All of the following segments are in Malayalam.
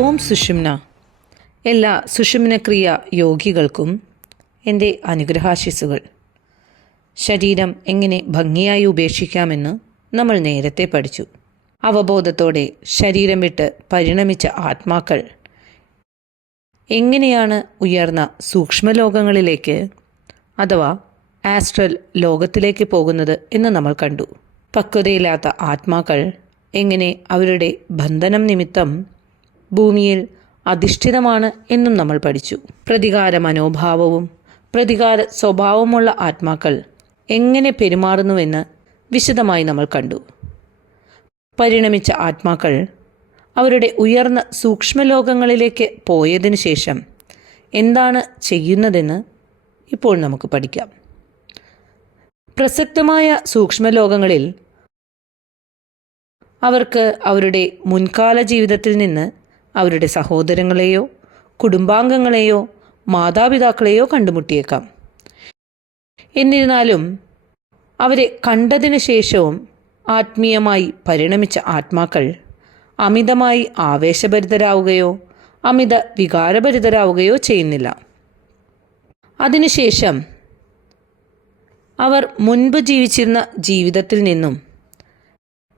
ഓം സുഷുമ്ന. എല്ലാ സുഷുമ്നക്രിയ യോഗികൾക്കും എൻ്റെ അനുഗ്രഹാശിസുകൾ. ശരീരം എങ്ങനെ ഭംഗിയായി ഉപേക്ഷിക്കാമെന്ന് നമ്മൾ നേരത്തെ പഠിച്ചു. അവബോധത്തോടെ ശരീരം വിട്ട് പരിണമിച്ച ആത്മാക്കൾ എങ്ങനെയാണ് ഉയർന്ന സൂക്ഷ്മലോകങ്ങളിലേക്ക് അഥവാ ആസ്ട്രൽ ലോകത്തിലേക്ക് പോകുന്നത് എന്ന് നമ്മൾ കണ്ടു. പക്വതയില്ലാത്ത ആത്മാക്കൾ എങ്ങനെ അവരുടെ ബന്ധനം നിമിത്തം ഭൂമിയിൽ അധിഷ്ഠിതമാണ് എന്നും നമ്മൾ പഠിച്ചു. പ്രതികാര മനോഭാവവും പ്രതികാര സ്വഭാവമുള്ള ആത്മാക്കൾ എങ്ങനെ പെരുമാറുന്നുവെന്ന് വിശദമായി നമ്മൾ കണ്ടു. പരിണമിച്ച ആത്മാക്കൾ അവരുടെ ഉയർന്ന സൂക്ഷ്മലോകങ്ങളിലേക്ക് പോയതിനു ശേഷം എന്താണ് ചെയ്യുന്നതെന്ന് ഇപ്പോൾ നമുക്ക് പഠിക്കാം. പ്രസക്തമായ സൂക്ഷ്മലോകങ്ങളിൽ അവർക്ക് അവരുടെ മുൻകാല ജീവിതത്തിൽ നിന്ന് അവരുടെ സഹോദരങ്ങളെയോ കുടുംബാംഗങ്ങളെയോ മാതാപിതാക്കളെയോ കണ്ടുമുട്ടിയേക്കാം. എന്നിരുന്നാലും അവരെ കണ്ടതിന് ശേഷവും ആത്മീയമായി പരിണമിച്ച ആത്മാക്കൾ അമിതമായി ആവേശഭരിതരാവുകയോ അമിത വികാരഭരിതരാവുകയോ ചെയ്യുന്നില്ല. അതിനുശേഷം അവർ മുൻപ് ജീവിച്ചിരുന്ന ജീവിതത്തിൽ നിന്നും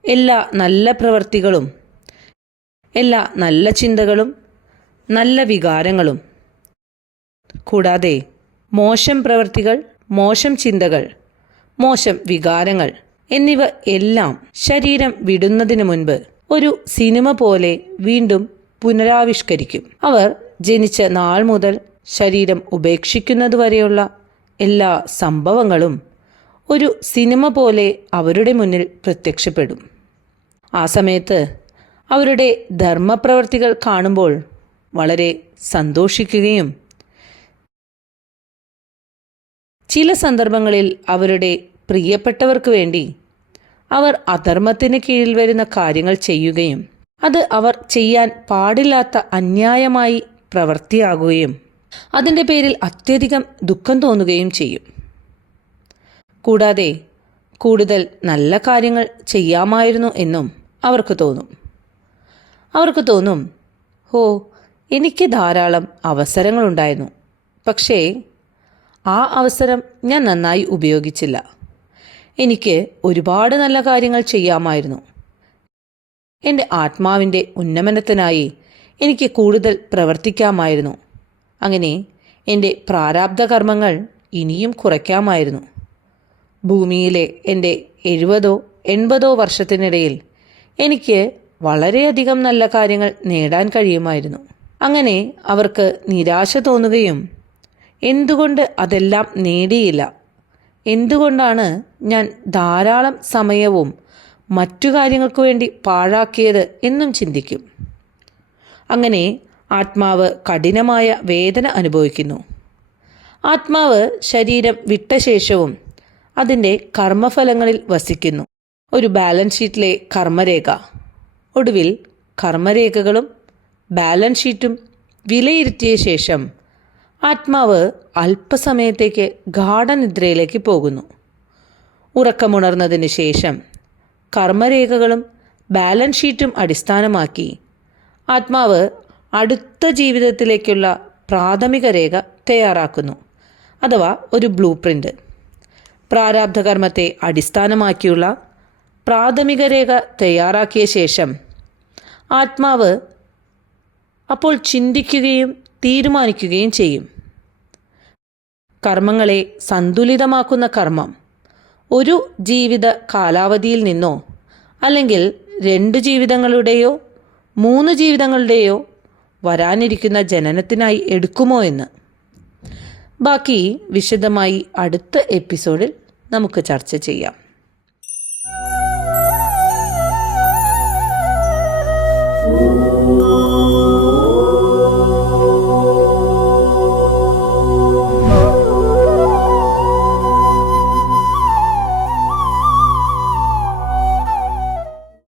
എല്ലാ നല്ല പ്രവൃത്തികളും എല്ലാ നല്ല ചിന്തകളും നല്ല വികാരങ്ങളും കൂടാതെ മോശം പ്രവൃത്തികൾ, മോശം ചിന്തകൾ, മോശം വികാരങ്ങൾ എന്നിവ എല്ലാം ശരീരം വിടുന്നതിന് മുൻപ് ഒരു സിനിമ പോലെ വീണ്ടും പുനരാവിഷ്കരിക്കും. അവർ ജനിച്ച നാൾ മുതൽ ശരീരം ഉപേക്ഷിക്കുന്നതുവരെയുള്ള എല്ലാ സംഭവങ്ങളും ഒരു സിനിമ പോലെ അവരുടെ മുന്നിൽ പ്രത്യക്ഷപ്പെടും. ആ സമയത്ത് അവരുടെ ധർമ്മപ്രവർത്തികൾ കാണുമ്പോൾ വളരെ സന്തോഷിക്കുകയും ചില സന്ദർഭങ്ങളിൽ അവരുടെ പ്രിയപ്പെട്ടവർക്ക് വേണ്ടി അവർ അധർമ്മത്തിന് കീഴിൽ വരുന്ന കാര്യങ്ങൾ ചെയ്യുകയും അത് അവർ ചെയ്യാൻ പാടില്ലാത്ത അന്യായമായി പ്രവൃത്തിയാകുകയും അതിൻ്റെ പേരിൽ അത്യധികം ദുഃഖം തോന്നുകയും ചെയ്യും. കൂടാതെ കൂടുതൽ നല്ല കാര്യങ്ങൾ ചെയ്യാമായിരുന്നു എന്നും അവർക്ക് തോന്നും. എനിക്ക് ധാരാളം അവസരങ്ങളുണ്ടായിരുന്നു, പക്ഷേ ആ അവസരം ഞാൻ നന്നായി ഉപയോഗിച്ചില്ല. എനിക്ക് ഒരുപാട് നല്ല കാര്യങ്ങൾ ചെയ്യാമായിരുന്നു. എൻ്റെ ആത്മാവിൻ്റെ ഉന്നമനത്തിനായി എനിക്ക് കൂടുതൽ പ്രവർത്തിക്കാമായിരുന്നു. അങ്ങനെ എൻ്റെ പ്രാരാബ്ധ കർമ്മങ്ങൾ ഇനിയും കുറയ്ക്കാമായിരുന്നു. ഭൂമിയിലെ എൻ്റെ 70-80 വർഷത്തിനിടയിൽ എനിക്ക് വളരെയധികം നല്ല കാര്യങ്ങൾ നേടാൻ കഴിയുമായിരുന്നു. അങ്ങനെ അവർക്ക് നിരാശ തോന്നുകയും എന്തുകൊണ്ട് അതെല്ലാം നേടിയില്ല, എന്തുകൊണ്ടാണ് ഞാൻ ധാരാളം സമയവും മറ്റു കാര്യങ്ങൾക്ക് വേണ്ടി പാഴാക്കിയത് എന്നും ചിന്തിക്കും. അങ്ങനെ ആത്മാവ് കഠിനമായ വേദന അനുഭവിക്കുന്നു. ആത്മാവ് ശരീരം വിട്ട ശേഷവും അതിൻ്റെ കർമ്മഫലങ്ങളിൽ വസിക്കുന്നു. ഒരു ബാലൻസ് ഷീറ്റിലെ കർമ്മരേഖ. ഒടുവിൽ കർമ്മരേഖകളും ബാലൻസ് ഷീറ്റും വിലയിരുത്തിയ ശേഷം ആത്മാവ് അല്പസമയത്തേക്ക് ഗാഢനിദ്രയിലേക്ക് പോകുന്നു. ഉറക്കമുണർന്നതിന് ശേഷം കർമ്മരേഖകളും ബാലൻസ് ഷീറ്റും അടിസ്ഥാനമാക്കി ആത്മാവ് അടുത്ത ജീവിതത്തിലേക്കുള്ള പ്രാഥമിക രേഖ തയ്യാറാക്കുന്നു, അഥവാ ഒരു ബ്ലൂ പ്രിൻ്റ്. പ്രാരാബ്ധകർമ്മത്തെ അടിസ്ഥാനമാക്കിയുള്ള പ്രാഥമിക രേഖ തയ്യാറാക്കിയ ശേഷം ആത്മാവ് അപ്പോൾ ചിന്തിക്കുകയും തീരുമാനിക്കുകയും ചെയ്യും. കർമ്മങ്ങളെ സന്തുലിതമാക്കുന്ന കർമ്മം ഒരു ജീവിത കാലാവധിയിൽ നിന്നോ അല്ലെങ്കിൽ 2 ജീവിതങ്ങളുടെയോ 3 ജീവിതങ്ങളുടെയോ വരാനിരിക്കുന്ന ജനനത്തിനായി എടുക്കുമോ എന്ന് ബാക്കി വിശദമായി അടുത്ത എപ്പിസോഡിൽ നമുക്ക് ചർച്ച ചെയ്യാം. Oh